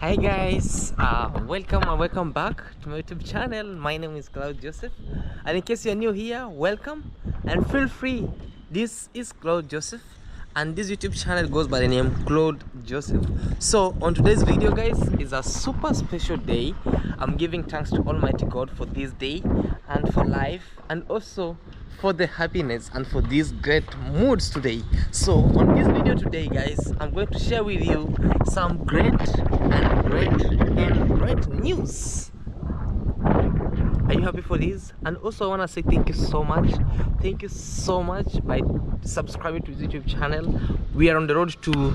Hi guys, welcome and welcome back to my YouTube channel. My name is Claude Joseph, and in case you're new here, welcome and feel free. This is Claude Joseph, and this YouTube channel goes by the name Claude Joseph. So on today's video, guys, is a super special day. I'm giving thanks to Almighty God for this day and for life, and also for the happiness and for these great moods today. So on this video today, guys, I'm going to share with you some great news. Are you happy for this? And also I want to say thank you so much by subscribing to this YouTube channel. We are on the road to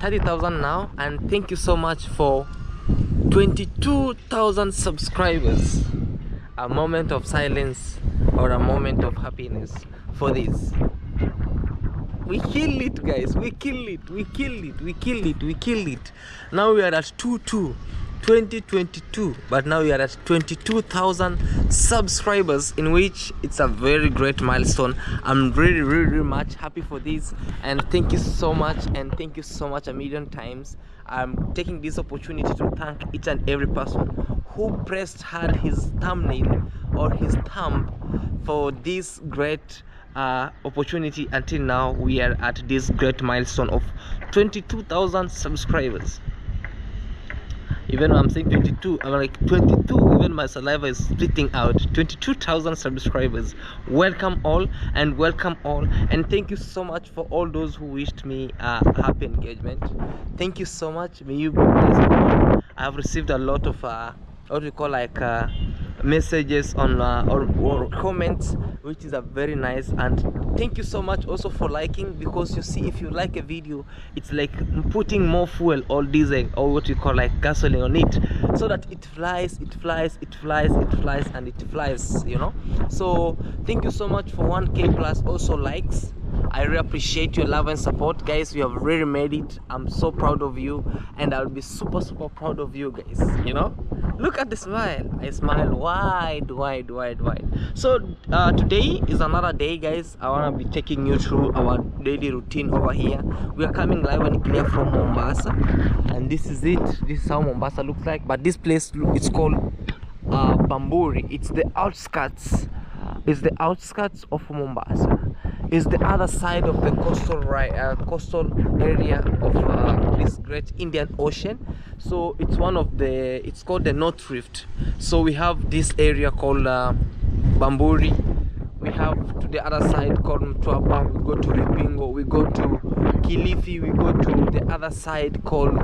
30,000 now, and thank you so much for 22,000 subscribers. A moment of silence or a moment of happiness for this. We killed it, guys. We killed it. Now we are at 2022, but now we are at 22,000 subscribers, in which it's a very great milestone. I'm really much happy for this, and thank you so much, a million times. I'm taking this opportunity to thank each and every person who had his thumbnail or his thumb for this great opportunity. Until now, we are at this great milestone of 22,000 subscribers. Even when I'm saying 22, I'm like 22, even my saliva is splitting out. 22,000 subscribers. Welcome all, and thank you so much for all those who wished me happy engagement. Thank you so much. May you be blessed. I have received a lot of what we call like messages on or comments, which is a very nice, and thank you so much also for liking, because you see, if you like a video, it's like putting more fuel or diesel or what you call like gasoline on it, so that it flies, you know. So thank you so much for 1K plus also likes. I really appreciate your love and support, guys. You have really made it. I'm so proud of you, and I'll be super proud of you guys, you know. Look at the smile. I smile wide. So today is another day, guys. I want to be taking you through our daily routine over here. We are coming live and clear from Mombasa, and this is it. This is how Mombasa looks like. But this place, it's called Bamburi. It's the outskirts of Mombasa. Is the other side of the coastal area of this great Indian Ocean. So it's it's called the North Rift. So we have this area called Bamburi. We have to the other side called Mtwapa. We go to Ripingo, we go to Kilifi, we go to the other side called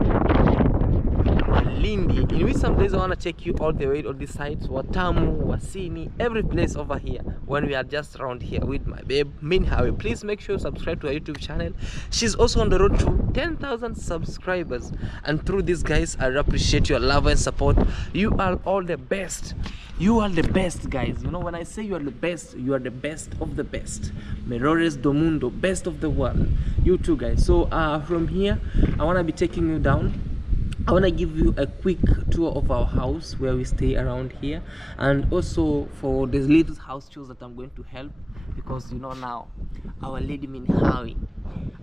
Malindi, in which some days I want to take you all the way on these sides, Watamu, Wasini, every place over here, when we are just around here with my babe Minhawi. Please make sure you subscribe to our YouTube channel. She's also on the road to 10,000 subscribers, and through this, guys, I appreciate your love and support. You are all the best. You are the best, guys. You know, when I say you are the best, you are the best of the best. Mejores do mundo, best of the world. You too, guys. So from here, I want to be taking you down. I want to give you a quick tour of our house where we stay around here, and also for the little house chores that I'm going to help, because you know now our lady Minhawi,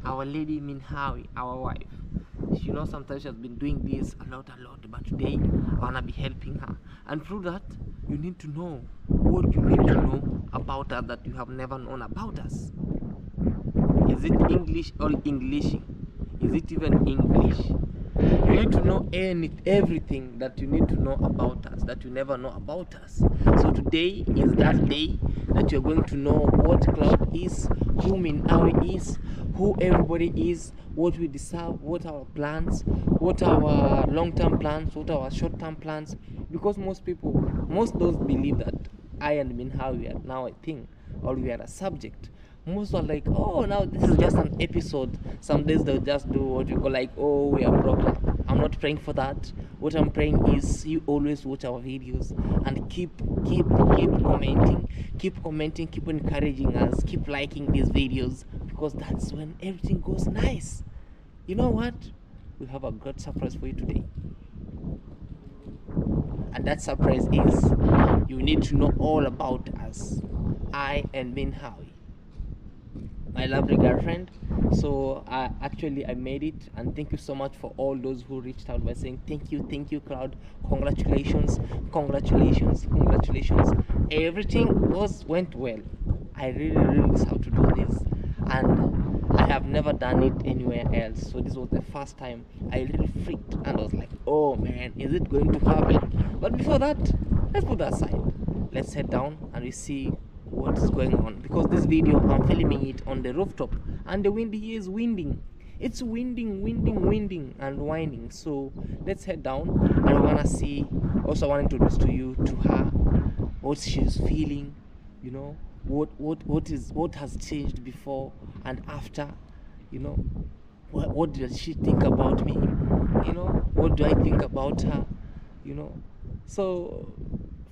our wife, you know, sometimes she has been doing this a lot, but today I want to be helping her. And through that, you need to know what you need to know about us that you have never known about us. Is it English or Englishing? Is it even English? You need to know everything that you need to know about us, that you never know about us. So today is that day that you're going to know what Claude is, who Minawi is, who everybody is, what we deserve, what our plans, what our long-term plans, what our short-term plans. Because most those believe that I and Minhawi are now a thing, or we are a subject. Most are like, oh, now this is just an episode. Some days they'll just do what you call like, oh, we are broken. I'm not praying for that. What I'm praying is you always watch our videos and keep commenting, keep encouraging us, keep liking these videos, because that's when everything goes nice. You know what? We have a great surprise for you today. And that surprise is, you need to know all about us, I and Minhawi. my lovely girlfriend. So I made it, and thank you so much for all those who reached out by saying thank you, Claude, congratulations, everything went well. I really know how to do this, and I have never done it anywhere else, so this was the first time. I really freaked and I was like, oh man, is it going to happen? But before that, let's put that aside. Let's head down and we see what is going on, because this video I'm filming it on the rooftop and the wind here is winding. It's winding and winding. So let's head down, and I want to see, also I want to introduce to you to her, what she's feeling, you know, what has changed before and after, you know, what does she think about me, you know, what do I think about her, you know. So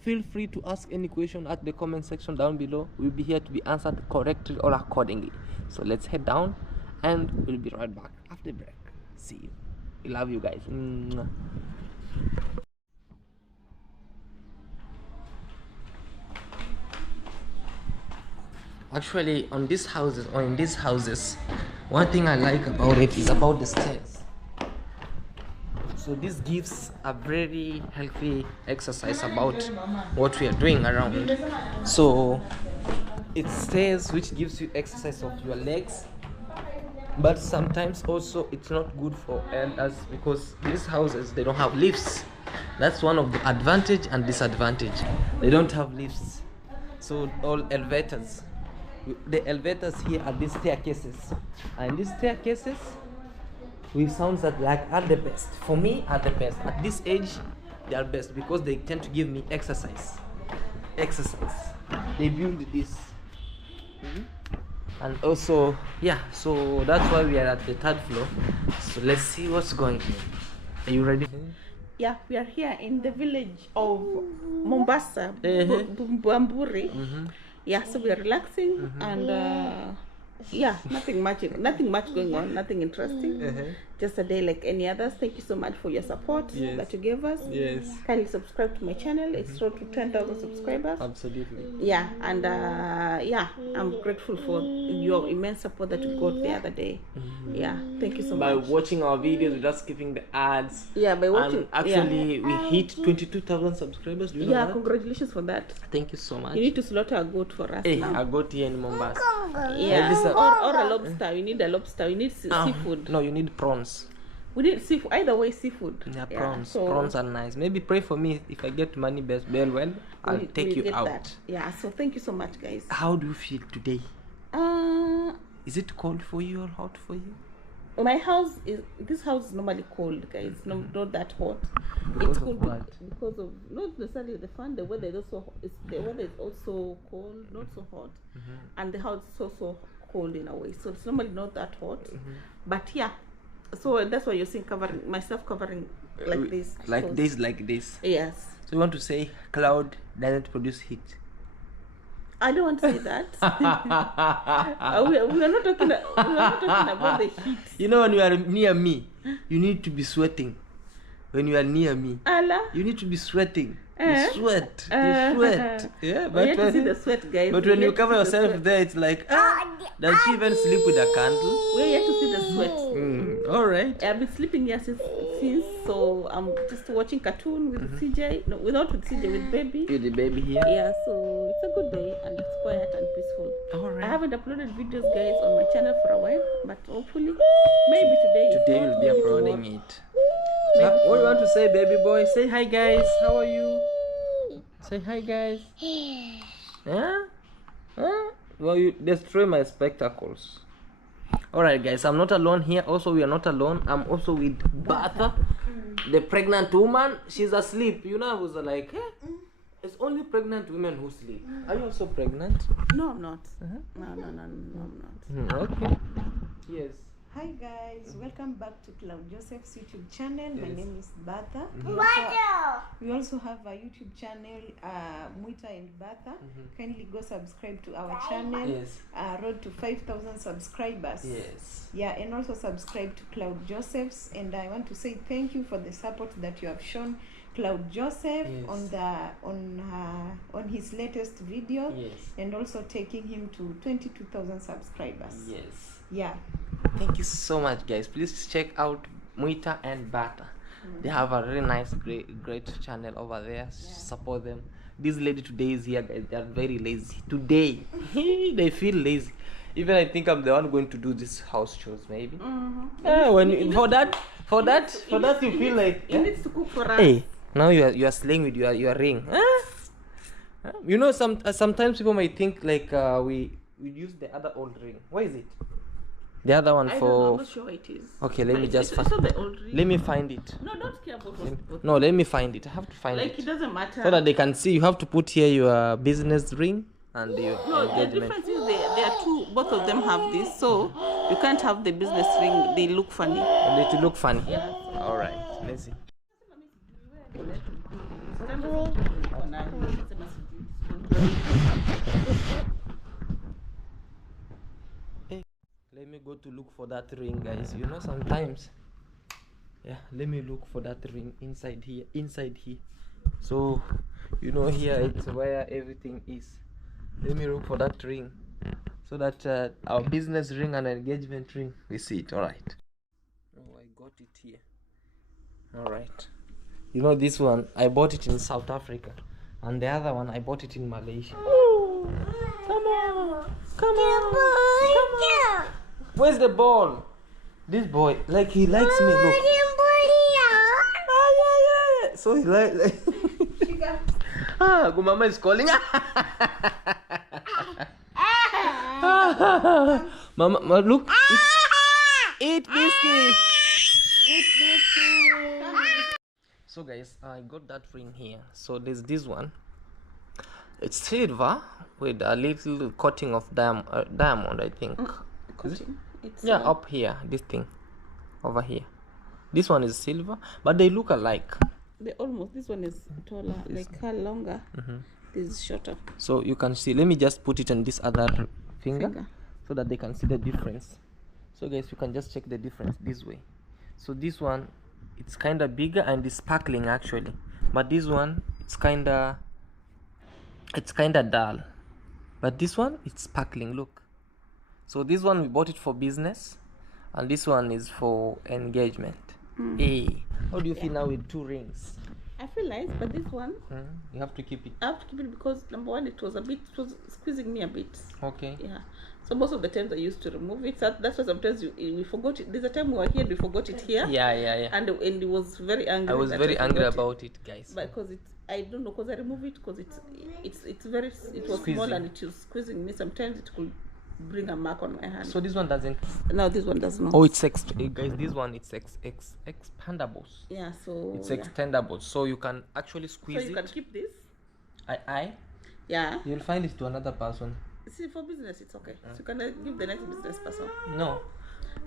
feel free to ask any question at the comment section down below. We'll be here to be answered correctly or accordingly. So let's head down and we'll be right back after the break. See you. We love you guys. Mwah. Actually, in these houses, one thing I like about it is about the stairs. So this gives a very healthy exercise about what we are doing around. So it stairs which gives you exercise of your legs, but sometimes also it's not good for elders, because these houses, they don't have lifts. That's one of the advantage and disadvantage. They don't have lifts, so all elevators. The elevators here are these staircases, and these staircases with sounds that like are the best for me, are the best at this age. They are best because they tend to give me exercise. They build this, and also yeah, so that's why we are at the 3rd floor. So let's see what's going on. Are you ready? Yeah, we are here in the village of Mombasa, Bamburi. Yeah, so we are relaxing and yeah, nothing much going on, nothing interesting. Just a day like any others. Thank you so much for your support that you gave us. Yes. Kindly subscribe to my channel. It's road to 10,000 subscribers. Absolutely. Yeah, and yeah, I'm grateful for your immense support that you got the other day. Yeah, thank you so By much. watching our videos without skipping the ads. Yeah, by watching. And actually, we hit 22,000 subscribers. Do you know that? Congratulations for that. Thank you so much. You need to slaughter a goat for us now. A goat here in Mombasa. Yeah, or a lobster. We need a lobster. We need seafood. No, you need prawns. We need seafood. Either way, seafood. Yeah, prawns. So prawns are nice. Maybe pray for me. If I get money, well, I'll take you out. That. Yeah, so thank you so much, guys. How do you feel today? Is it cold for you or hot for you? My house this house is normally cold, guys. Not that hot. Because it's of cold what? because of not necessarily the fan. The weather is also cold, not so hot, and the house is also cold in a way. So it's normally not that hot, but yeah. So that's why you're seeing covering like this. Like this. Yes. So you want to say Claude doesn't produce heat? I don't want to say that. we are not talking about the heat. You know, when you are near me, you need to be sweating. When you are near me, Allah. you need to be sweating. You sweat. Yeah, but you have to see the sweat, guys. But when you cover yourself there, it's like, does she even sleep with a candle? We have to see the sweat. All right. I've been sleeping here since, so I'm just watching cartoon with CJ. No, not with CJ, with baby. With the baby here. Yeah, so it's a good day and it's quiet and peaceful. All right. I haven't uploaded videos, guys, on my channel for a while, but hopefully, maybe today. Today we'll be uploading it. What do you want to say, baby boy? Say hi, guys. How are you? Say hi, guys. Huh? Well, you destroy my spectacles. Alright, guys, I'm not alone here. Also, we are not alone. I'm also with Bertha, the pregnant woman. She's asleep. You know, I was like, it's only pregnant women who sleep. Are you also pregnant? No, I'm not. No, I'm not. Okay. Yes. Hi guys, welcome back to Claude Joseph's YouTube channel. My Yes. name is Batha. We also have a YouTube channel, Muita and Batha. Kindly go subscribe to our channel. Yes. Road to 5,000 subscribers. Yes. Yeah, and also subscribe to Claude Joseph's. And I want to say thank you for the support that you have shown Claude Joseph Yes. on his latest video, Yes. and also taking him to 22,000 subscribers. Yes. Yeah. Thank you so much, guys. Please check out Muita and Bata. They have a really nice, great channel over there. Support them. This lady today is here, guys. They are very lazy today. They feel lazy. Even I think I'm the one going to do this house chores, maybe. For that you feel like He needs to cook for us. hey, now you are slaying with your ring. You know, sometimes people might think like we use the other old ring. Where is it? The other one I don't know, for I'm not sure it is. okay. Let me just it's not the old ring. let me find it. No, don't care about what. No, let me find it. I have to find Like it it doesn't matter. so that they can see. You have to put here your business ring and your No, the engagement. difference is they are two. Both of them have this, so you can't have the business ring. They look funny. And it will look funny. All right, let's see. Let me go to look for that ring, guys. You know, sometimes, yeah. Let me look for that ring inside here. So, you know, here it's where everything is. Let me look for that ring, so that our business ring and engagement ring, we see it. All right. Oh, I got it here. All right. You know, this one I bought it in South Africa, and the other one I bought it in Malaysia. Come on. Where's the ball? This boy, like, he likes me. Look. Yeah. So he like Gumama is calling. Mama, look. Eat biscuit. So guys, I got that ring here. So there's this one. It's silver with a little coating of diamond, I think. It's Yeah, up here, this thing over here. This one is silver, but they look alike. They almost. This one is taller, like her longer. This is shorter. So you can see. Let me just put it on this other finger so that they can see the difference. So guys, you can just check the difference this way. So this one, it's kind of bigger and it's sparkling actually, but this one, it's kind of dull, but this one, it's sparkling. Look. So this one we bought it for business, and this one is for engagement. Hey, how do you feel now with two rings? I feel nice, but this one You have to keep it. I have to keep it because number one, it was squeezing me a bit. Okay. Yeah. So most of the times I used to remove it. That's why sometimes we forgot it. There's a time we were here, we forgot it here. Yeah. And it was very angry. I was very angry about it, guys. Because I don't know, because I remove it because it was Squeezing. small and it was squeezing me. Sometimes it could bring a mark on my hand. So this one doesn't. No, this one does not. Oh, it's guys. This one it's expandables. Yeah, so It's extendables, so you can actually squeeze So you it. can keep this. Yeah. You'll find it to another person. See, for business, it's okay. So you can give the next business person. No.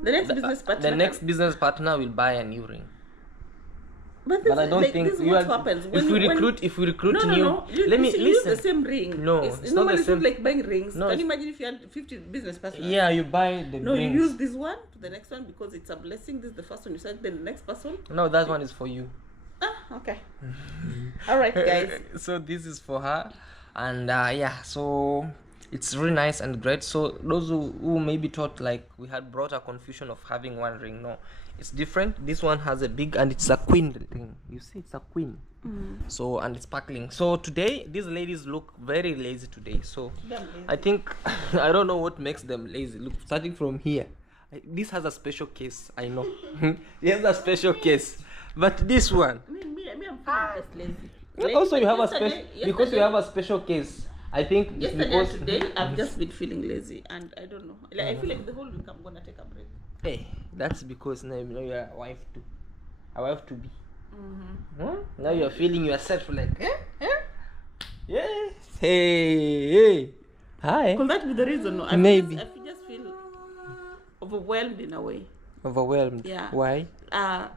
The next business partner. The next business partner will buy a new ring. But I don't think this is what happens. If we recruit No. new. Let me use the same ring. No, it's not normally the same. like buying rings. No, Can you imagine if you had 50 business partners? Yeah, you buy the No, rings. you use this one to the next one because it's a blessing. This is the first one you said. Then the next person. No, that one is for you. Okay. All right, guys. So this is for her, and yeah, so it's really nice and great. So those who maybe thought like we had brought a confusion of having one ring, no, it's different. This one has a big, and it's a queen ring. You see, it's a queen. So, and it's sparkling. So today these ladies look very lazy today. So I think I don't know what makes them lazy. Look, starting from here, this has a special case. I know. It has a special case, but this one. Me, I'm feeling just lazy. Also, you have a special because you have a special case. I think it's Yesterday and because today I've just been feeling lazy, and I don't know. Like I feel like the whole week I'm gonna take a break. hey, that's because now you know you're a wife too, a wife to be. Now you're feeling yourself like yes. Hey, hi. Could that be the reason? No, Maybe. I just feel overwhelmed in a way. Overwhelmed. Yeah. Why? I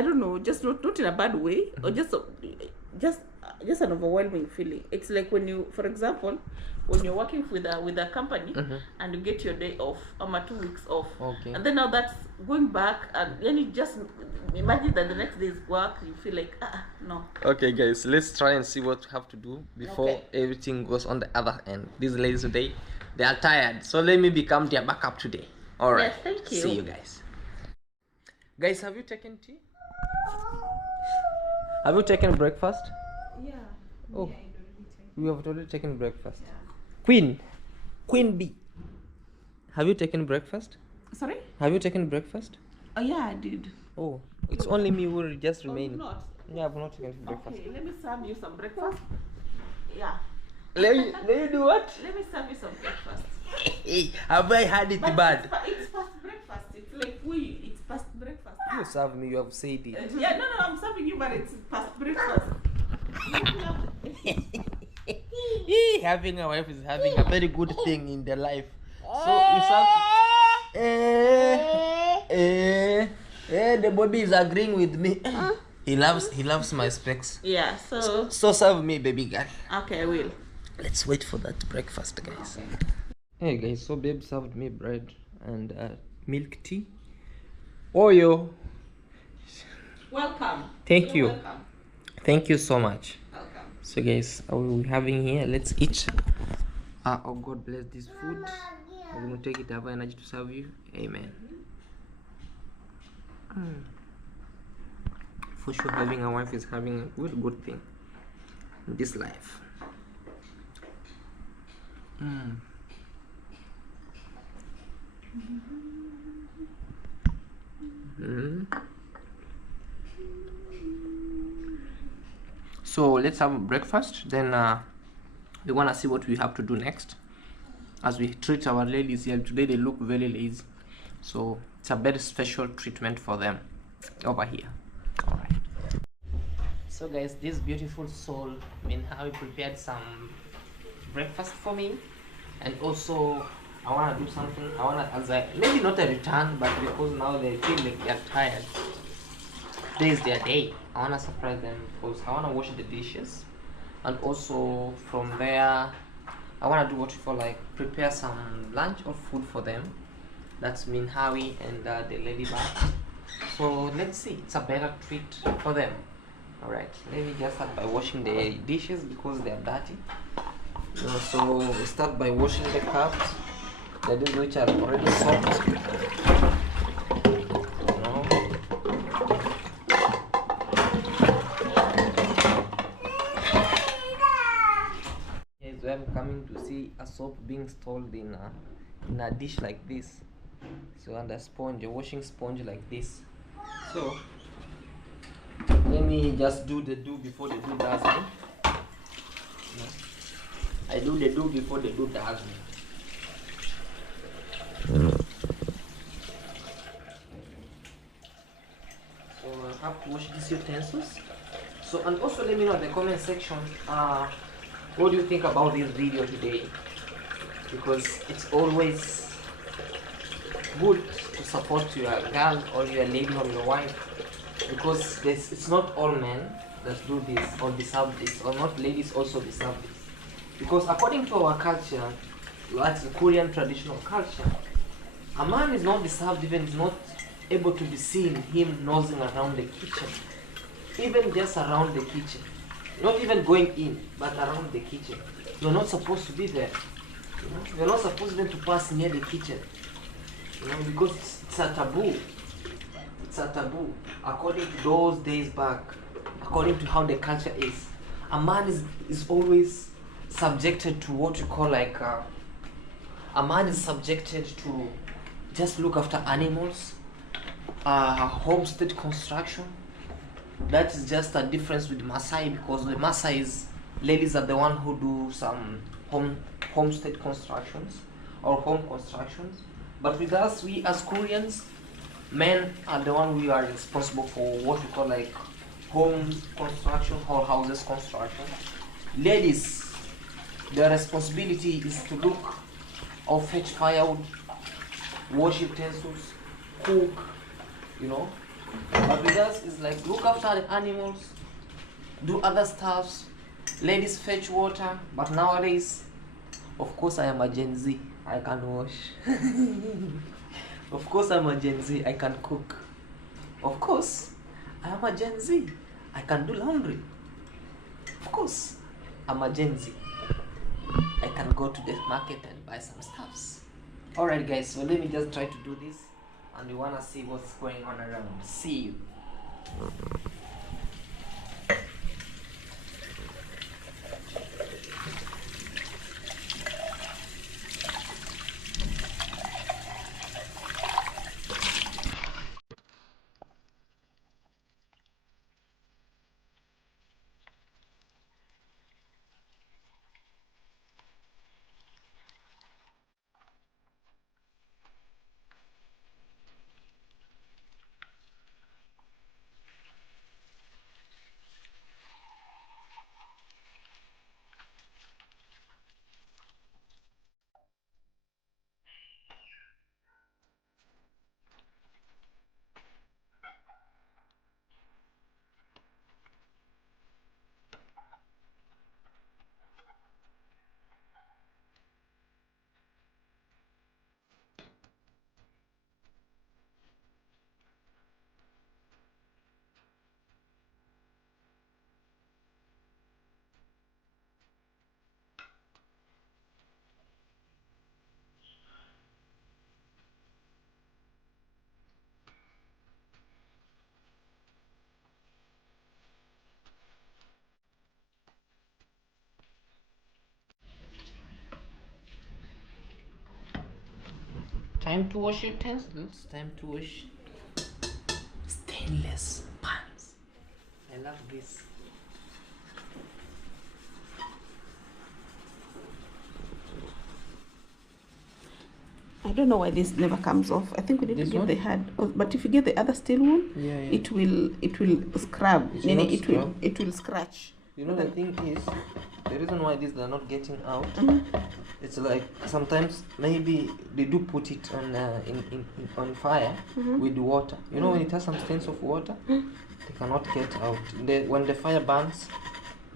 don't know, just not in a bad way, or just an overwhelming feeling. It's like when you, for example, when you're working with a company and you get your day off, 2 weeks off, Okay. and then now that's going back, and then you just imagine that the next day's work, you feel like no. Okay, guys, let's try and see what we have to do before Okay. everything goes on the other end. These ladies today, they are tired, so let me become their backup today. All right. Yes, thank you. See you guys. Guys, have you taken tea? Have you taken breakfast? Yeah. Oh, we have already taken breakfast. Queen Bee, have you taken breakfast? Sorry? Have you taken breakfast? Oh yeah, I did. Oh, it's only me who will just remain. Not. Yeah, I've not taken breakfast. Okay, let me serve you some breakfast. Yeah. Let you do what? Let me serve you some breakfast. Have I had it But bad? it's past breakfast. It's like it's past breakfast. You serve me, you have said it. Yeah, no, I'm serving you, but it's past breakfast. Having a wife is having a very good thing in their life. So you serve. The baby is agreeing with me. He loves my specs. Yeah, so serve me, baby girl. okay, I will. Let's wait for that breakfast, guys. Okay. Hey guys, so babe served me bread and milk tea. Oyo. Welcome. Thank you. Welcome. Thank you so much. Welcome. So guys, we're having here, let's eat. Oh, God bless this food. I'm going to take it, have energy to serve you. Amen. For sure, having a wife is having a good thing in this life. So let's have breakfast, then we want to see what we have to do next as we treat our ladies here. Today they look very lazy, so it's a very special treatment for them over here. All right. So guys, this beautiful soul, how we prepared some breakfast for me, and also I want to do something. I want to, maybe not a return, but because now they feel like they're tired, today is their day. I want to surprise them because I want to wash the dishes, and also from there I want to do what we call like prepare some lunch or food for them. That's Minhawi and the ladybug. So let's see, it's a better treat for them. Alright, let me just start by washing the dishes because they are dirty. So we start by washing the cups, the dishes which are already soaked. Yes, I'm coming to see a soap being stored in a dish like this. So, and a sponge, a washing sponge like this. So let me just do the do before the do does me. I do the do before the do does me. So I have to wash these utensils. So, and also let me know in the comment section what do you think about this video today, because it's always good to support your girl or your lady or your wife, because it's not all men that do this or deserve this, or not ladies also deserve this, because according to our culture, that's the Korean traditional culture, a man is not deserved, even is not able to be seen him nosing around the kitchen, even just around the kitchen, not even going in, but around the kitchen. You're not supposed to be there. You're not supposed even to pass near the kitchen. Because it's a taboo. It's a taboo. According to those days back, according to how the culture is, a man is always subjected to what you call like a man is subjected to just look after animals, homestead construction. That is just a difference with Maasai, because the Maasai's ladies are the one who do some homestead constructions or home constructions. But with us, we as Koreans, men are the one we are responsible for what we call like home construction or houses construction. Ladies, their responsibility is to look or fetch firewood, wash utensils, cook, you know. But with us, it's like look after the animals, do other stuffs, ladies fetch water. But nowadays, of course, I am a Gen Z. I can wash. Of course, I'm a Gen Z. I can cook. Of course, I am a Gen Z. I can do laundry. Of course, I'm a Gen Z. I can go to the market and buy some stuffs. Alright guys, so let me just try to do this, and you wanna see what's going on around. See you. Time to wash utensils. Time to wash stainless pans. I love this. I don't know why this never comes off. I think we need This to get one? the hard. But if you get the other steel one, Yeah, yeah. it will scrub. It No, will no, not scrub? it will scratch. You know the thing is, the reason why these are not getting out, Mm-hmm. it's like sometimes maybe they do put it on on fire Mm-hmm. with water. You know when it has some stains of water, they cannot get out. When the fire burns,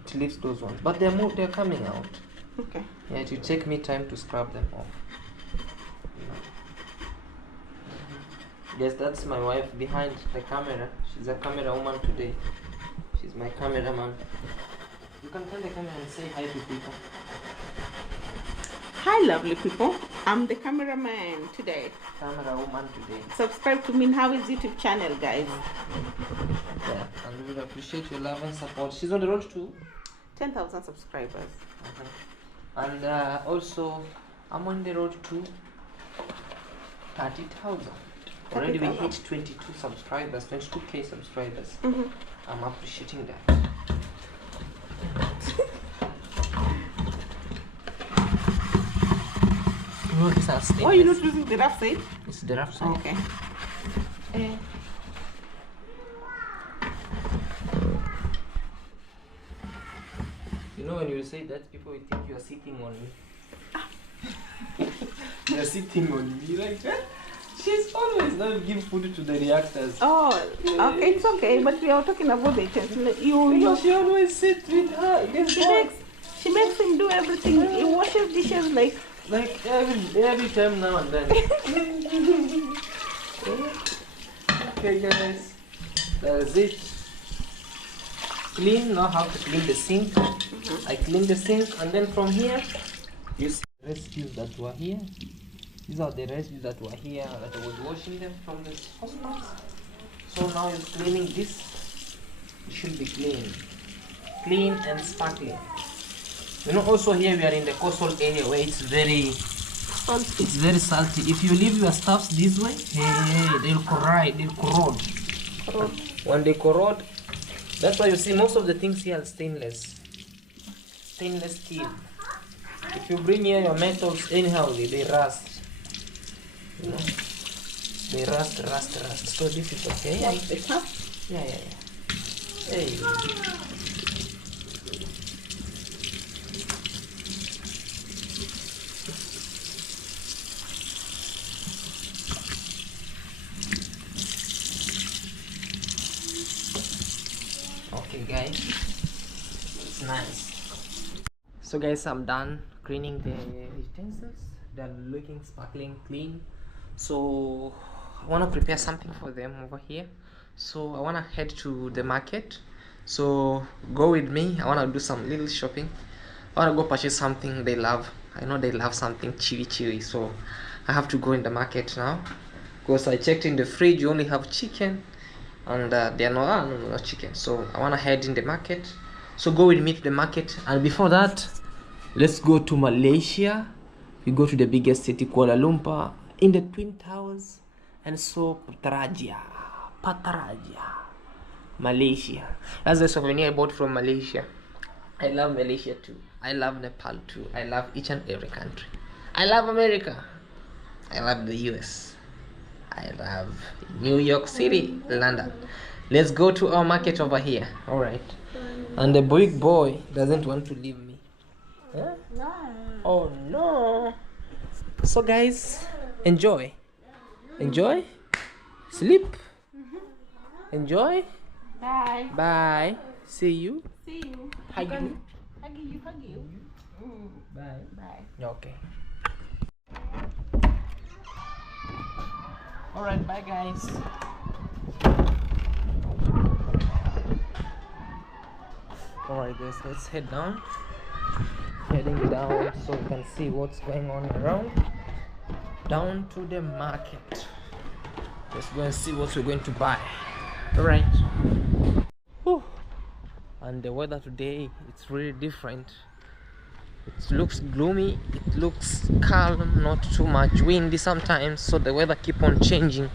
it leaves those ones. But they're coming out. Okay. Yeah, it will take me time to scrub them off. Yes, that's my wife behind the camera. She's a camera woman today. She's my cameraman. You can turn the camera and say hi to people. Hi, lovely people. I'm the cameraman today. Camera woman today. Subscribe to Minhawi's YouTube channel, guys. Yeah, and we will appreciate your love and support. She's on the road to 10,000 subscribers. and also I'm on the road to 30,000. Already we 30,000. hit 22 subscribers, 22k subscribers. Mm-hmm. I'm appreciating that. No, it's a Why are you not using the rough side? It's the rough side. Okay. You know when you say that, people will think you are sitting on me. You are sitting on me like that. She's always not give food to the reactors. Oh, okay, it's okay. But we are talking about the utensil. She always sits with her. She makes him do everything. He washes dishes like every time now and then. Okay guys, that's it. Clean, now how to clean the sink. I clean the sink, and then from here you see the residues that were here. These are the residues that were here that I was washing them from the saucepans. So now you're cleaning this. It should be clean and sparkling. You know, also here we are in the coastal area where it's very salty. If you leave your stuffs this way, they'll corrode. When they corrode, that's why you see most of the things here are stainless steel. If you bring here your metals anyhow, they rust. You know, they rust. So this is okay. Yeah. Hey. Okay guys, it's nice. So guys, I'm done cleaning the utensils. They're looking sparkling clean. So I want to prepare something for them over here. So I want to head to the market. So go with me. I want to do some little shopping. I want to go purchase something they love. I know they love something chewy, so I have to go in the market now, because I checked in the fridge. You only have chicken, and they are no chicken. So I want to head in the market. So go with me to the market, and before that, let's go to Malaysia. We go to the biggest city, Kuala Lumpur, in the Twin Towers, and so Pataraja, Malaysia. That's the souvenir I bought from Malaysia. I love Malaysia too. I love Nepal too. I love each and every country. I love America. I love the US. I love New York City, London. Let's go to our market over here. All right. And the big boy doesn't want to leave me. Huh? No. Oh no. So guys, enjoy. Enjoy. Sleep. Enjoy. Bye. Bye. See you. See you. Hug you. Hug you. Bye. Bye. Okay. Alright, bye guys. Alright guys, let's head down. Heading down so we can see what's going on around. Down to the market. Let's go and see what we're going to buy. Alright. And the weather today, it's really different. It looks gloomy, it looks calm, not too much windy sometimes, so the weather keep on changing.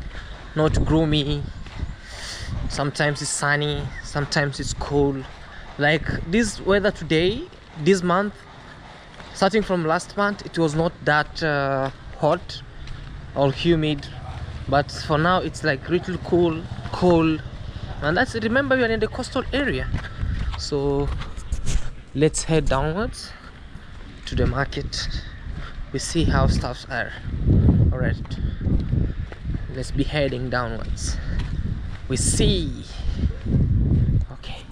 Not gloomy, sometimes it's sunny, sometimes it's cold. Like this weather today, this month, starting from last month, it was not that hot or humid, but for now it's like little cold, and that's, remember, we are in the coastal area. So let's head downwards to the market. We see how stuffs are. All right, let's be heading downwards. We see. Okay.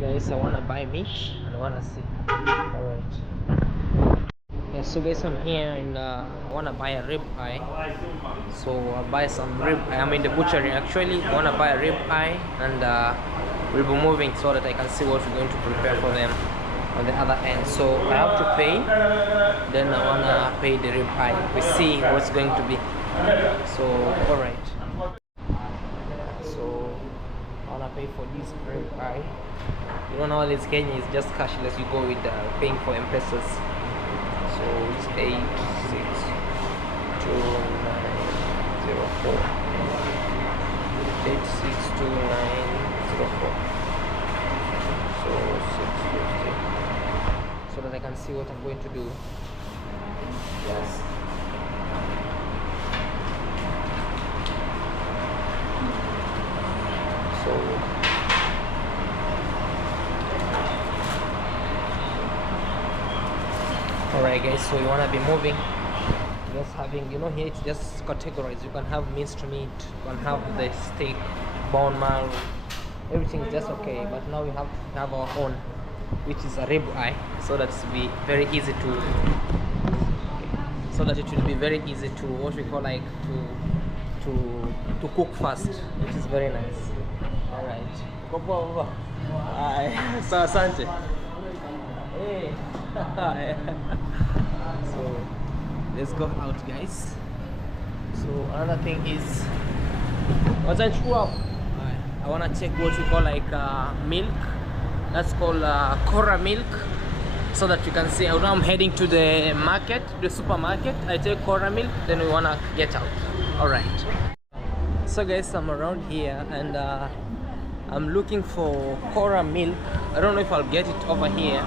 Guys, I want to buy meat and I want to see. All right. Yeah, so guys, I'm here and I want to buy a rib eye. So I'll buy some rib eye. I'm in the butchery actually. I want to buy a rib eye, and we'll be moving so that I can see what we're going to prepare for them on the other end. So I have to pay, then I want to pay the rib eye. We see what's going to be. So alright, so I want to pay for this rib eye. You know, nowadays Kenya is just cashless. You go with paying for M-Pesas. So it's 862904. So 650. So that I can see what I'm going to do. Yes. So alright guys, so you want to be moving, just having, you know, here it's just categorized. You can have minced meat, you can have the steak, bone marrow, everything is just okay. But now we have to have our own, which is a rib eye, so that it will be very easy to, so that it will be very easy to, what we call, like to cook fast, which is very nice. Alright, so asante. Hey. So let's go out guys. So another thing is, I want to check what we call like milk. That's called Cora milk, so that you can see. Now I'm heading to the market, the supermarket. I take Cora milk, then we want to get out. All right. So guys, I'm around here and I'm looking for Cora milk. I don't know if I'll get it over here.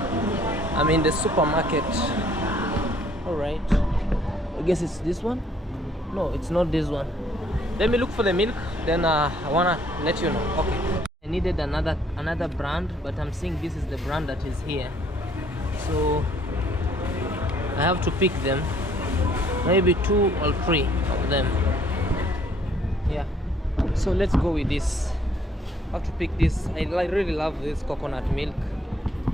I'm in the supermarket. All right. I guess it's this one. No, it's not this one. Let me look for the milk, then I wanna let you know. Okay. I needed another brand, but I'm seeing this is the brand that is here. So I have to pick them. Maybe 2 or 3 of them. Yeah. So let's go with this. I have to pick this. I really love this coconut milk.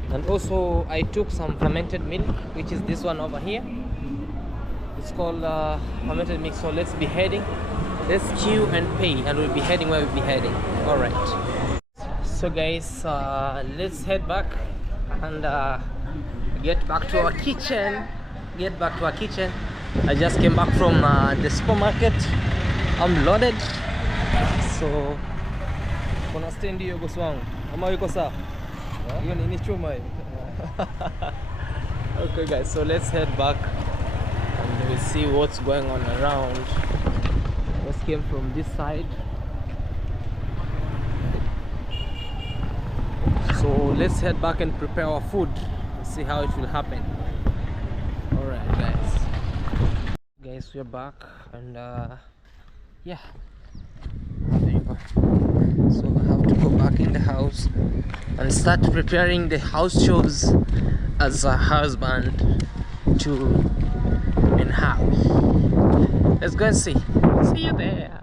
And also I took some fermented milk, which is this one over here. It's called fermented milk. So let's be heading. Let's queue and pay, and we'll be heading where we'll be heading. All right. So guys, let's head back and get back to our kitchen. I just came back from the supermarket. I'm loaded. So kuna stand hiyo boss wangu. Ama yuko sawa? Hiyo ni chuma hiyo. Okay guys, so let's head back and we'll see what's going on around. Just came from this side. So let's head back and prepare our food and see how it will happen. Alright guys, we're back and yeah, there you go. So I have to go back in the house and start preparing the house chores as a husband to in house. Let's go and see you there.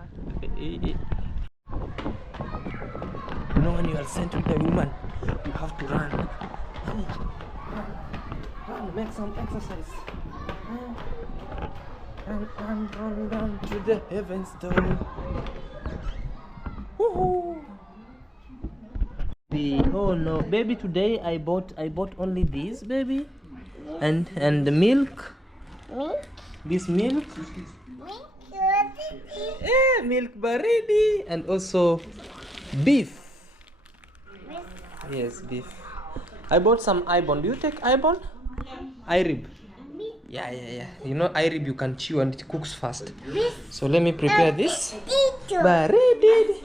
You know, when you are sent with a woman, you have to run, make some exercise, run to the heavens door. Woohoo! Oh no, baby, today I bought only this, baby, and the milk. This milk. Yeah, milk baridi, and also beef. Yes, beef. I bought some ibon. Do you take ibon? Irib. Yeah. You know irib you can chew and it cooks fast. So let me prepare this. Baridi.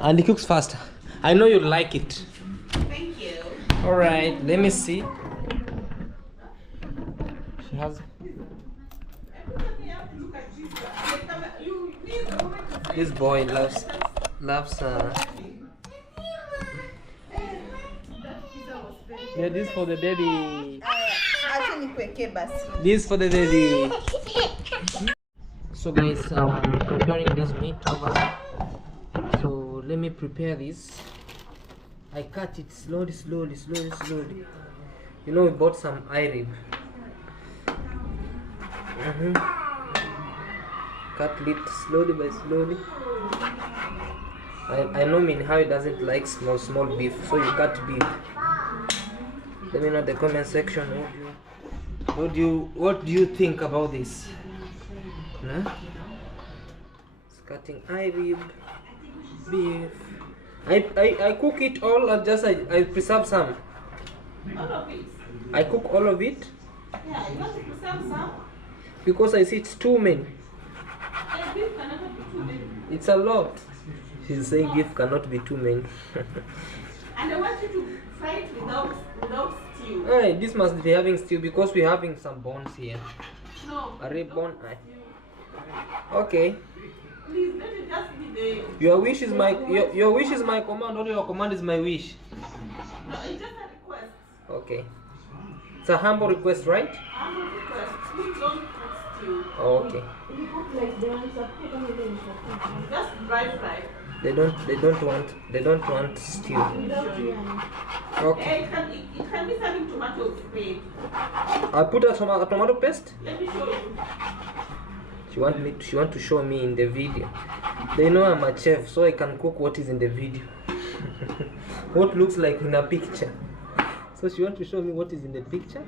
And it cooks faster. I know you like it. Thank you. All right, let me see. She has. This boy loves. Yeah, this for the baby. This for the baby. So guys, I'm preparing this meat over. So let me prepare this. I cut it slowly. You know, we bought some irib. Cut it slowly by slowly. I know how doesn't like small beef, so you cut beef. Let me know in the comment section what do you think about this? Huh? It's cutting irib, beef. I cook it all, or just I preserve some. All of it. I cook all of it. Yeah, you want to preserve some? Because I see it's too many. Beef cannot be too many. It's a lot. She's saying beef cannot be too many. And I want you to fry it without stew. Hey, this must be having stew because we're having some bones here. No. A rib bone. Okay. Please let it just be the. Your wish is my command, or your command is my wish. No, it's just a request. Okay. It's a humble request, right? Humble request. Please don't put stew. Okay. Just dry fry. They don't want stew. Okay. Yeah, it can be serving tomato paste. I put a tomato paste. Let me show you. She want to show me in the video. They know I'm a chef, so I can cook what is in the video. What looks like in a picture. So she want to show me what is in the picture.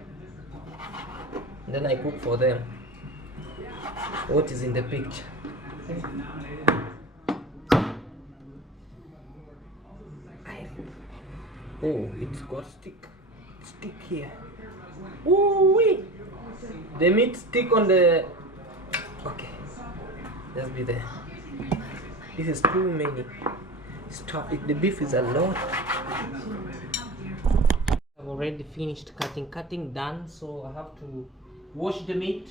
Then I cook for them what is in the picture. Oh, it's got stick here. Ooh wee! The meat stick on the. Okay, just be there. This is too many. Stop it. The beef is a lot. I've already finished cutting done, so I have to wash the meat.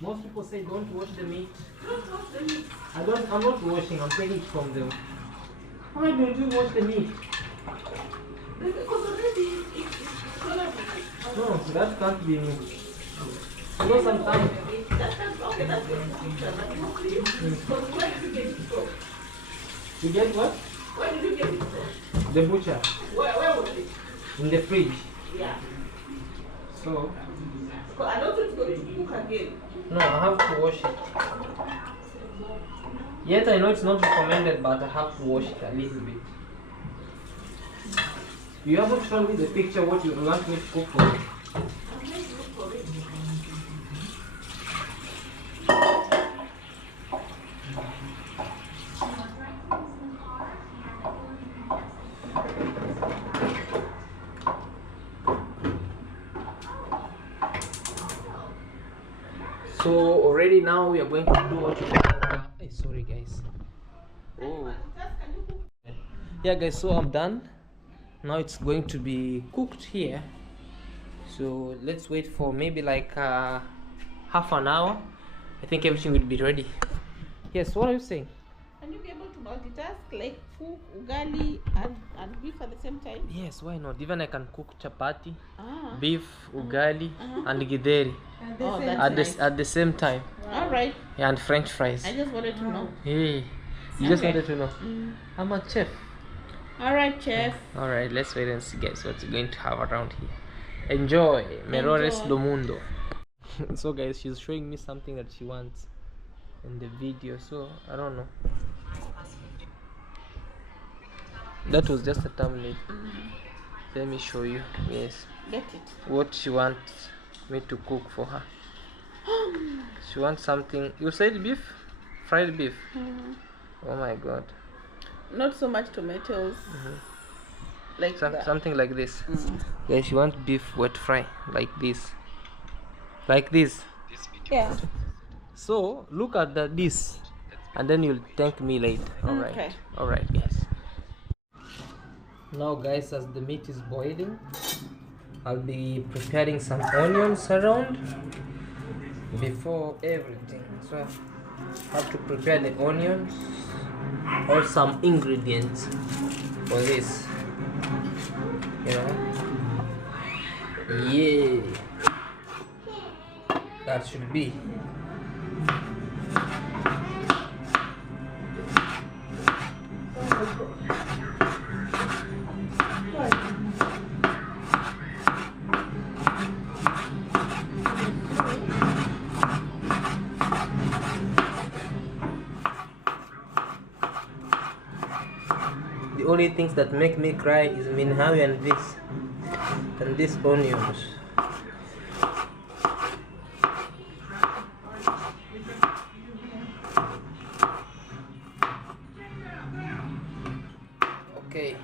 Most people say don't wash the meat. Don't wash the meat. I'm not washing, I'm taking it from them. Why don't you wash the meat? Because already it's gonna be. No, that can't be me. You know sometimes. Okay, that's good. Because where did you get it from? You get what? Where did you get it from? The butcher. Where was it? In the fridge. Yeah. So, Because I don't think it's going to cook again. no, I have to wash it. Yet I know it's not recommended, but I have to wash it a little bit. You haven't shown me the picture what you want me to cook for you. So already now we are going to do what we call hey, sorry guys. Oh. Yeah guys, so I'm done. Now it's going to be cooked here. So let's wait for maybe like half an hour. I think everything will be ready. Yes, what are you saying? Can you be able to multitask like cook ugali and beef at the same time? Yes, why not? Even I can cook chapati, Ah. beef, ugali, and githeri Oh, that's nice. at the same time. All right. Yeah, and French fries. I just wanted to know. Hey, you just Okay. wanted to know. I'm a chef. All right, chef. All right, let's wait and see, guys, what we're going to have around here. Enjoy, Merores Enjoy. do mundo. So, guys, she's showing me something that she wants in the video. So I don't know. That was just a thumbnail. Let me show you. Yes, Get it. what she wants me to cook for her. She wants something. You said beef, fried beef. Oh my god. Not so much tomatoes. Like that. Something like this. Yeah, she wants beef wet fry like this. Like this. Yeah. So look at this, and then you'll thank me later. Alright. Okay. Alright, guys. Now, guys, as the meat is boiling, I'll be preparing some onions around before everything. So I have to prepare the onions or some ingredients for this. You know? Yeah. That should be. The only things that make me cry is minhawi and these onions. Okay.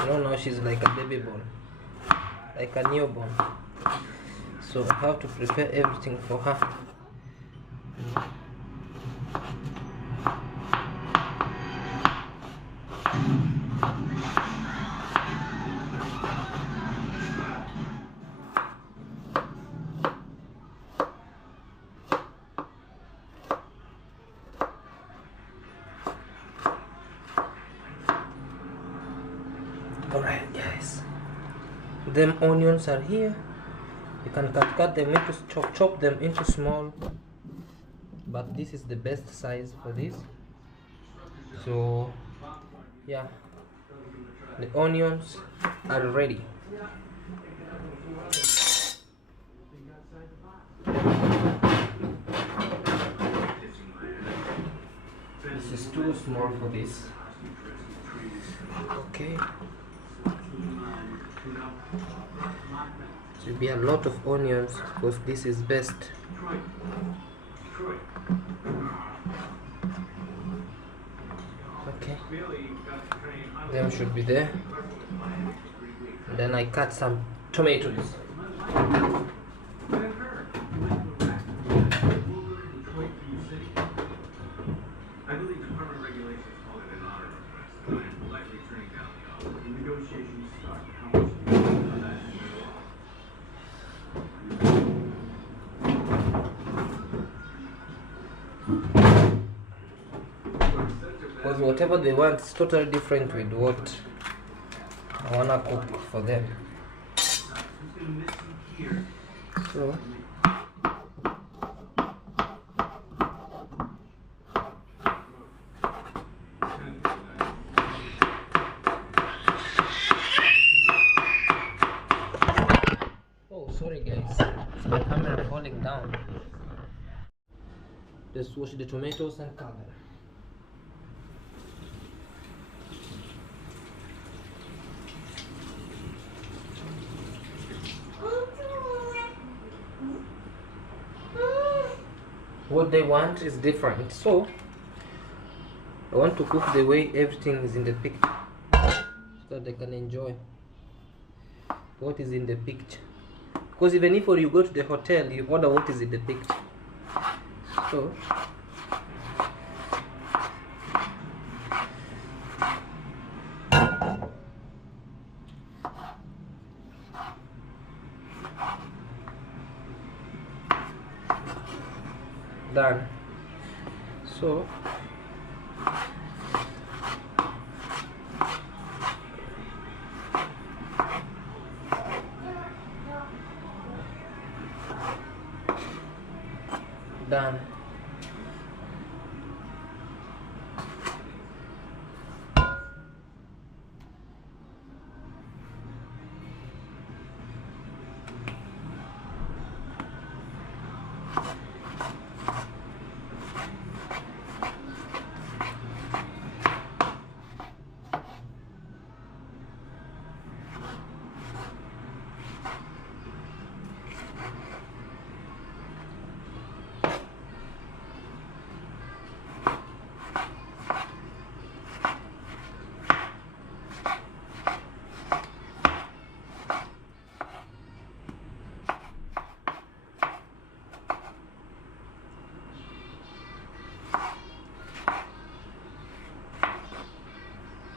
You know, now she's like a baby born, like a newborn. So I have to prepare everything for her. Alright, guys, them onions are here. You can cut them into chop them into small, but this is the best size for this. So yeah, the onions are ready. This is too small for this. Okay. Should be a lot of onions because this is best. Okay. Them should be there. And then I cut some tomatoes. Because whatever they want is totally different with what I wanna cook for them. So oh, sorry guys, it's my camera falling down. Just wash the tomatoes and cover. What they want is different, so I want to cook the way everything is in the picture, so that they can enjoy what is in the picture. Because even if you go to the hotel, you order what is in the picture. So done. So done.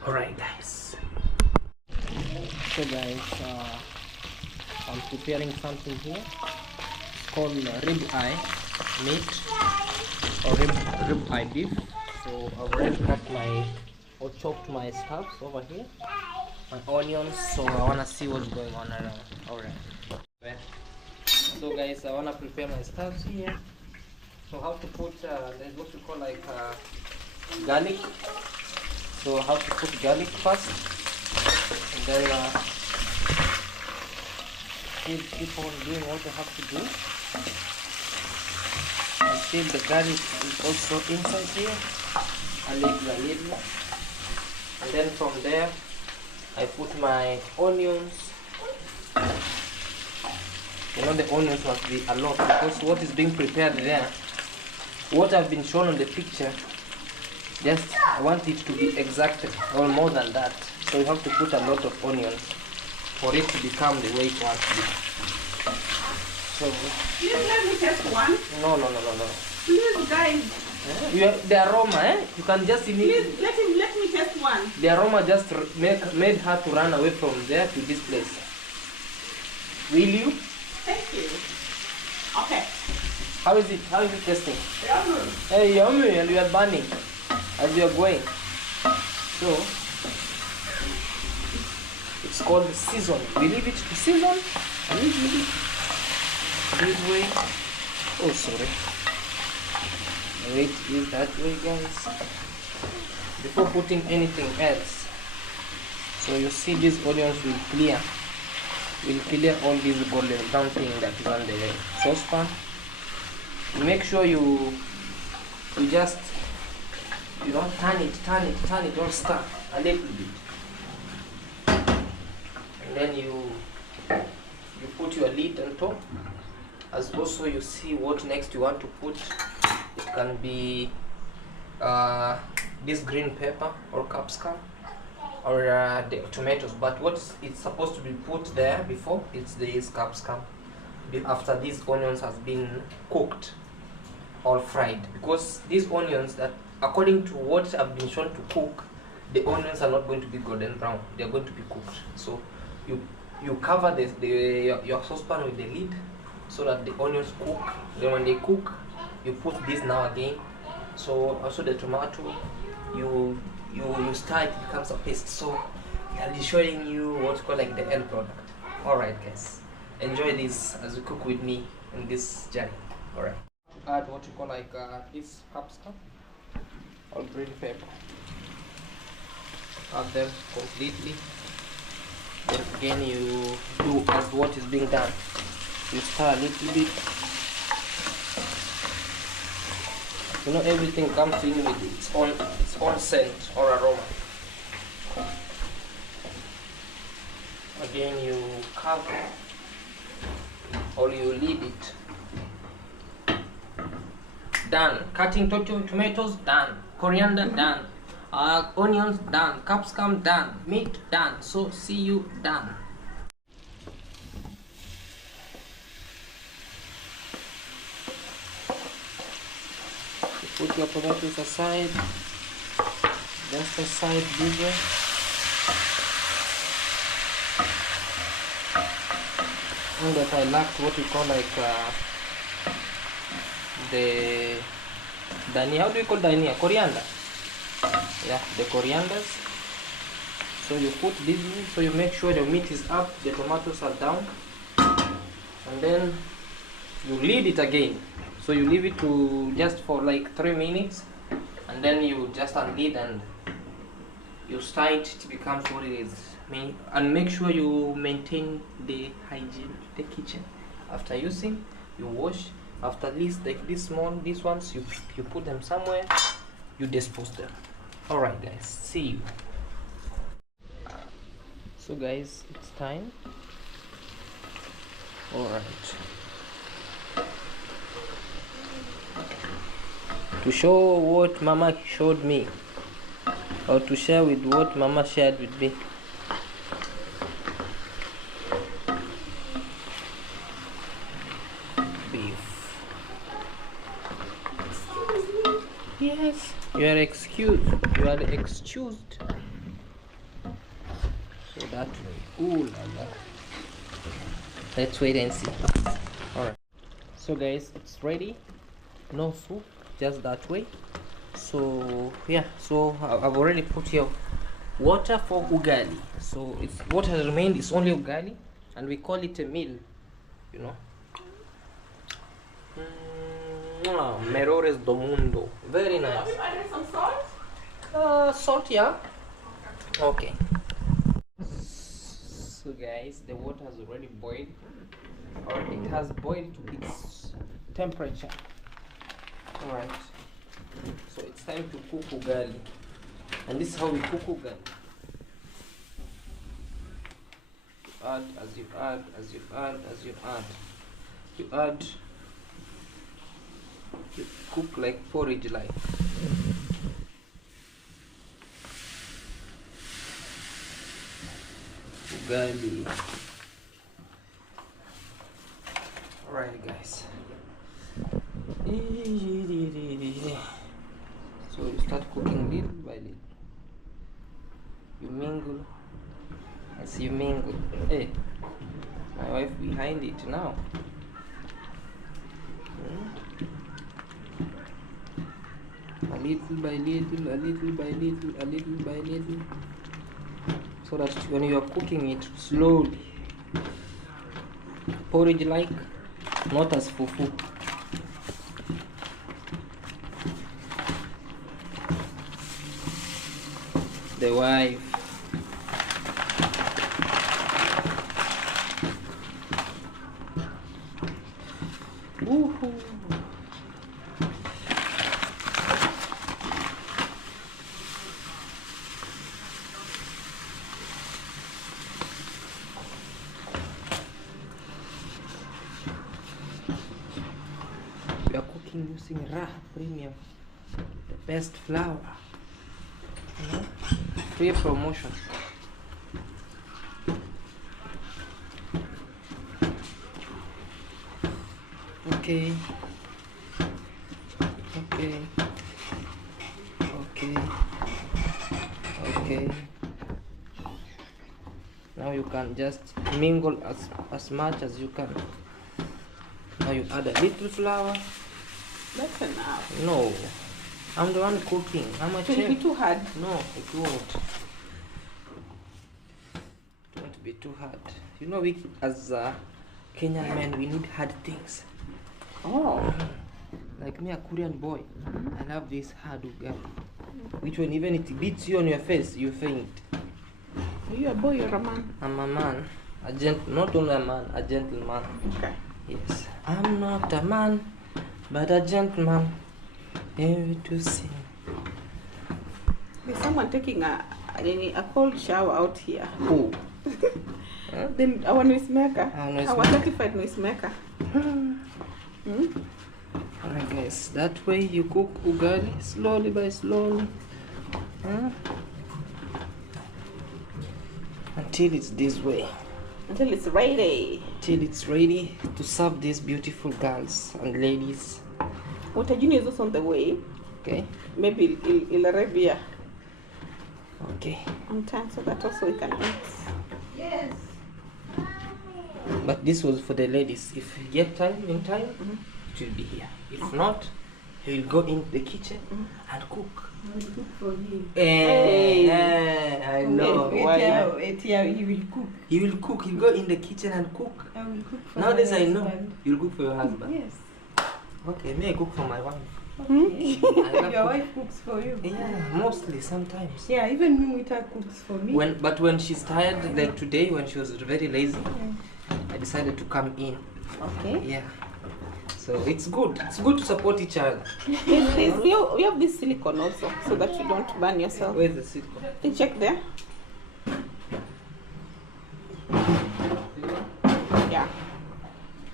Alright guys, so guys, I'm preparing something here. It's called rib eye meat or rib eye beef. So I've already cut my or chopped my stuffs over here, my onions, so I wanna see what's going on around. Alright, so guys, I wanna prepare my stuffs here. So how to put there's what we call like garlic. So how to put garlic first, and then keep on doing what I have to do until the garlic is also inside here, a little, and then from there I put my onions. You know, the onions must be a lot because what is being prepared there, what I've been shown on the picture, just I want it to be exact or more than that. So you have to put a lot of onions for it to become the way it wants to be. So Please let me test one. no. Please guys. The aroma, you can just Please let me test one. the aroma just made her to run away from there to this place. Will you? Thank you. Okay. How is it? How is it tasting? Yummy. Hey, yummy, and we are burning as we are going. So it's called season. We leave it to season a little bit this way. Oh, sorry. Wait, is that way, guys? Before putting anything else. So you see these onions will clear all this golden brown thing that is on the saucepan. Make sure you just turn it, don't stir a little bit, and then you put your lid on top. As also you see what next you want to put. It can be this green pepper or capsicum or the tomatoes, but what it's supposed to be put there before, it's this capsicum after these onions has been cooked or fried, because these onions, that according to what I've been shown to cook, the onions are not going to be golden brown, they are going to be cooked. So you cover your saucepan with the lid so that the onions cook. Then when they cook, you put this now again. So also the tomato, you stir it, becomes a paste. So I'll be showing you what's called like the end product. Alright guys, enjoy this as you cook with me in this journey. Alright, add what you call like this capsicum or green pepper. Add them completely. Then again you do as what is being done. You stir a little bit. You know, everything comes in with its own scent or aroma. Again you cover or you leave it. Done. Cutting tomatoes, done. Coriander, done. Onions, done. Capsicum, done. Meat, done. So see you, done. You put your tomatoes aside, just aside bigger. And that I lacked what you call like the dania. How do you call dania? Coriander. Yeah, the corianders. So you put this in, so you make sure the meat is up, the tomatoes are down, and then you leave it again. So you leave it to just for like 3 minutes, and then you just unlid and you stir it, it becomes what it is. And make sure you maintain the hygiene of the kitchen. After using, you wash. After this, like these ones, you put them somewhere, you dispose them. Alright guys, see you. So guys, it's time. Alright, to show what mama showed me, or to share with what mama shared with me. Beef. Yes, you are excused. You are excused. So that way. Ooh la la. Let's wait and see. Alright. So guys, it's ready. No soup, just that way. So yeah, so I've already put here water for ugali. So it's what has remained is only ugali, and we call it a meal, you know. Merores do mundo. Very nice. Have you added some salt? Salt, yeah. Okay. So guys, the water has already boiled, or it has boiled to its temperature. Alright, so it's time to cook ugali, and this is how we cook ugali. You add as you add, as you add, as you add. You add, you cook like porridge like. Ugali. Alright guys. So you start cooking little by little. You mingle as you mingle. Hey, my wife behind it now. A little by little, a little by little, a little by little. So that when you are cooking it slowly, porridge like, not as fufu. The wife. Woohoo. We are cooking using Raha Premium, the best flour. Free promotion. Okay. Okay. Okay. Okay. Now you can just mingle as much as you can. Now you add a little flour. That's enough. No, I'm the one cooking. I'm a Will it chef. be too hard? No, it won't. It won't be too hard. You know, we as Kenyan men, we need hard things. Oh. Like me, a Korean boy, I love this hard ugali. Which one, even it beats you on your face, you faint. Are you a boy or a man? I'm a man, not only a man, a gentleman. Okay. Yes, I'm not a man, but a gentleman. Every to sing. There's someone taking a cold shower out here. Who? Huh? Then our noisemaker. Noisemaker. Our certified noisemaker. Alright guys, that way you cook ugali slowly by slowly. Until it's this way. Until it's ready. Till it's ready to serve these beautiful girls and ladies. Utajuni is also on the way. Okay. Maybe in Arabia. Okay. On time so that also we can eat. Yes. But this was for the ladies. If you get time in time, it will be here. If not, he will go in the kitchen and cook. I will cook for him. I know. He will cook. He will cook. He'll go in the kitchen and cook. I will cook for Nowadays my I know. husband. You'll cook for your husband. Yes. Okay, may I cook for my wife? Okay. I love Your cook- wife cooks for you. Yeah, mostly sometimes. Yeah, even Mumita cooks for me. When she's tired, like today when she was very lazy, I decided to come in. Okay. Yeah. So it's good. It's good to support each other. We have this silicone also so that you don't burn yourself. Where's the silicone? Can you check there? Yeah.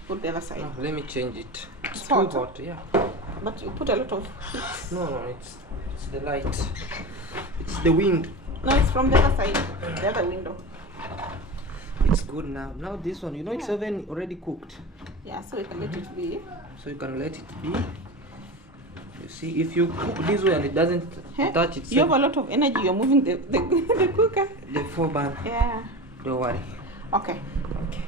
Put the other side. Oh, let me change it. It's too hot. hot. Yeah. But you put a lot of heat. No, it's the light. It's the wind. No, it's from the other side. The other window. It's good now. Now this one, you know, it's even already cooked. Yeah, so we can let it be. So you can let it be. You see, if you cook this way and it doesn't touch itself, You have a lot of energy. You're moving the the cooker. the 4 burn. Yeah. Don't worry. Okay. Okay.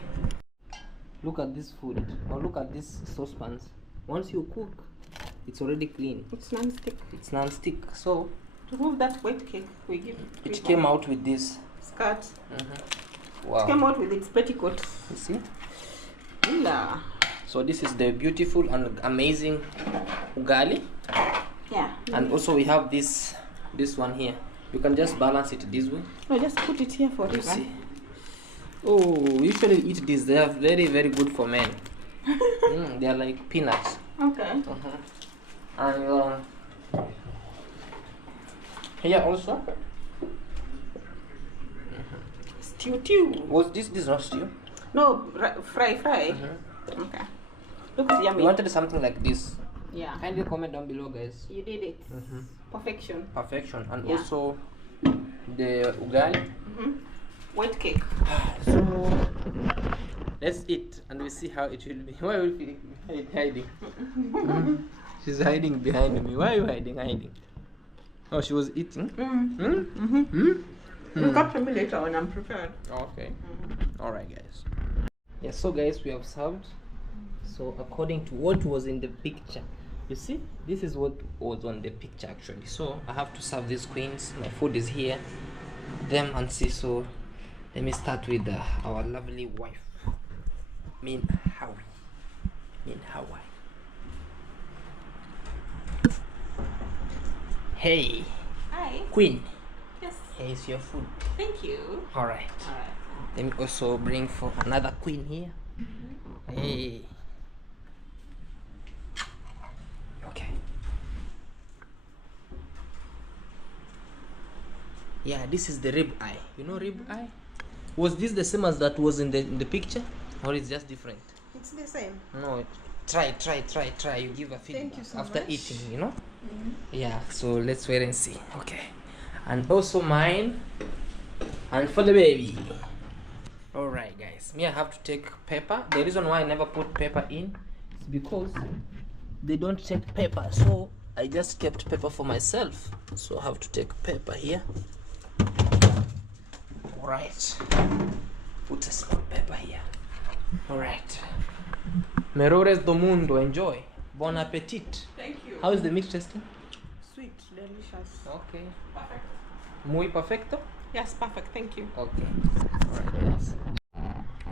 Look at this food, or look at these saucepans. Once you cook, it's already clean. It's non-stick. It's non-stick. So Remove that white cake. We give. it came out with this. Skirt. Wow. Came out with its petticoat. You see? Ila. So this is the beautiful and amazing ugali, Yeah. and also we have this one here. You can just balance it this way. No, just put it here for You it. see? Oh, we usually eat this. They are very, very good for men. They are like peanuts. Okay. And here also. Stew. Was this not stew? No, fry. Okay. Looks yummy. You wanted something like this. Yeah. Kindly comment down below, guys. You did it. Perfection. Perfection. And Yeah. also the ugali. White cake. So let's eat and we see how it will be. Why will you be hiding? She's hiding behind me. Why are you hiding? Oh, she was eating. You capture me later when I'm prepared. Okay. Alright, guys. Yeah, so guys, we have served. So according to what was in the picture, you see, this is what was on the picture actually. So I have to serve these queens. My food is here. Them and see. So let me start with our lovely wife, Min Hawaii. Hey, Hi. queen. Yes. Here's your food. Thank you. Alright. Let me also bring for another queen here. Hey. Okay. Yeah, this is the rib eye. You know rib eye? Was this the same as that was in the picture? Or it's just different? It's the same. No, try. You give a feedback Thank you so after much. eating, you know? Yeah, so let's wait and see. Okay. And also mine. And for the baby. Alright guys, me I have to take pepper. The reason why I never put pepper in is because they don't take pepper, so I just kept pepper for myself. So I have to take pepper here. Alright. Put a small pepper here. Alright. Merores do mundo, enjoy. Bon appetit. Thank you. How is the meat tasting? Sweet, delicious. Okay. Perfect. Muy perfecto? Yes, perfect. Thank you. Okay. Alright, guys.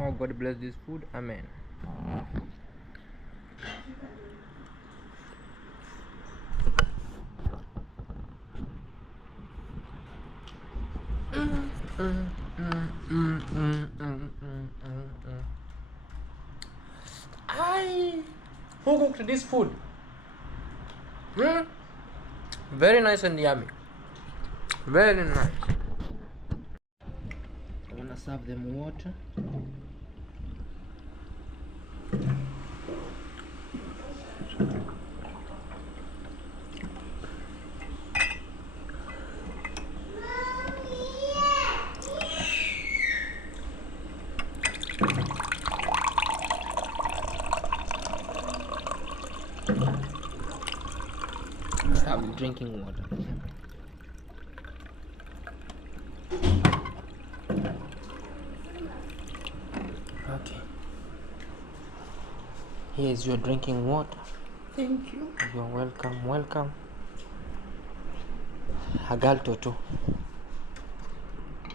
Oh, God bless this food. Amen. Who cooked this food? Very nice and yummy. Very nice. I'm gonna serve them water. I'm drinking water. Okay. Here's your drinking water. Thank you. You're welcome, welcome. Hagal Toto.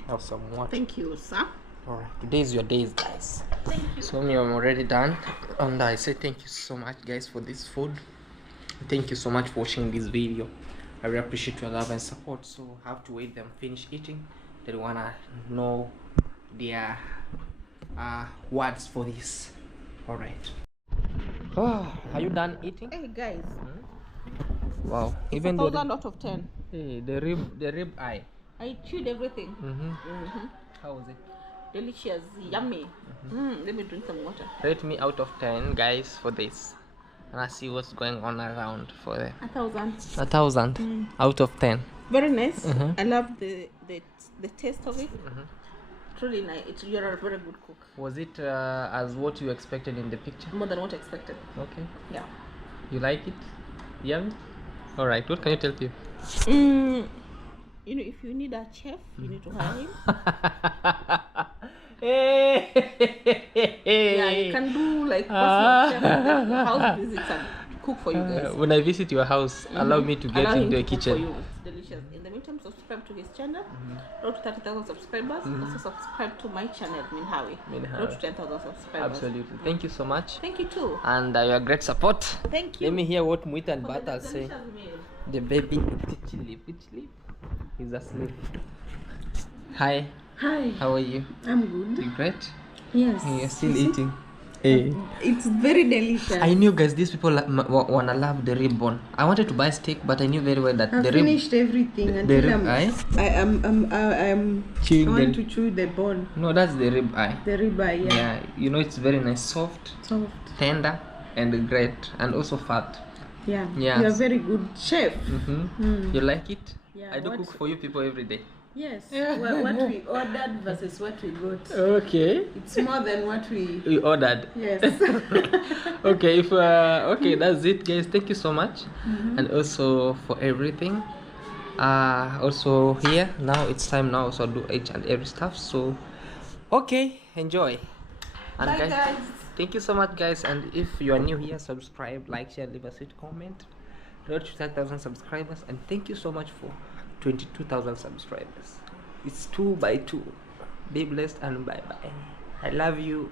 Have some water. Thank you, sir. Alright, today is your days, guys. Thank you. So me, I'm already done, and I say thank you so much, guys, for this food. Thank you so much for watching this video. I really appreciate your love and support. So I have to wait them finish eating. They wanna know their words for this. Alright. Oh, are you done eating? Hey guys, Wow. it's Even 1,000 out of 10. the rib eye. I chewed everything. How was it? Delicious, yummy. Let me drink some water. Rate me out of 10, guys, for this. And I see what's going on around for the 1,000. 1,000 out of 10. Very nice. I love the taste of it. Truly nice. You're a very good cook. Was it as what you expected in the picture? More than what I expected. Okay. Yeah. You like it? Yummy? Alright, what can you tell people? You know, if you need a chef, you need to hire him. Yeah, you can do like personal chef, house visits and cook for you guys. When I visit your house, allow me to get Allow him into to the cook for kitchen. you. It's delicious. In the meantime, subscribe to his channel. Road to 30,000 subscribers. Also subscribe to my channel, Minhawi. Minhawi. Road to 10,000 subscribers. Absolutely. Thank you so much. Thank you too. And your great support. Thank you. Let me hear what Muit and For the Bata say. delicious meal. The baby, which sleep? He's asleep. Hi, Hi, how are you? I'm good. You great? Yes. You're still eating. Hey. It's very delicious. I knew, guys, these people wanna love the rib bone. I wanted to buy steak, but I knew very well that I've the rib. finished everything the until rib eye? I Chewing want the- to chew the bone, No, that's the rib eye. the ribeye. Yeah. Yeah, you know it's very nice, soft, Soft. tender, and great, and also fat. Yeah. Yes. You're a very good chef. You like it? Yeah, I do what- cook for you people every day. Yes. What we ordered versus what we got. Okay. It's more than what we. You ordered. Yes. Okay, if okay, that's it, guys. Thank you so much, and also for everything. Also here now it's time now, so do each and every stuff. So okay, enjoy. And Bye, guys. thank you so much, guys. And if you are new here, subscribe, like, share, leave a sweet comment. Road to 10,000 subscribers, and thank you so much for 22,000 subscribers. It's 2 by 2. Be blessed and bye bye. I love you.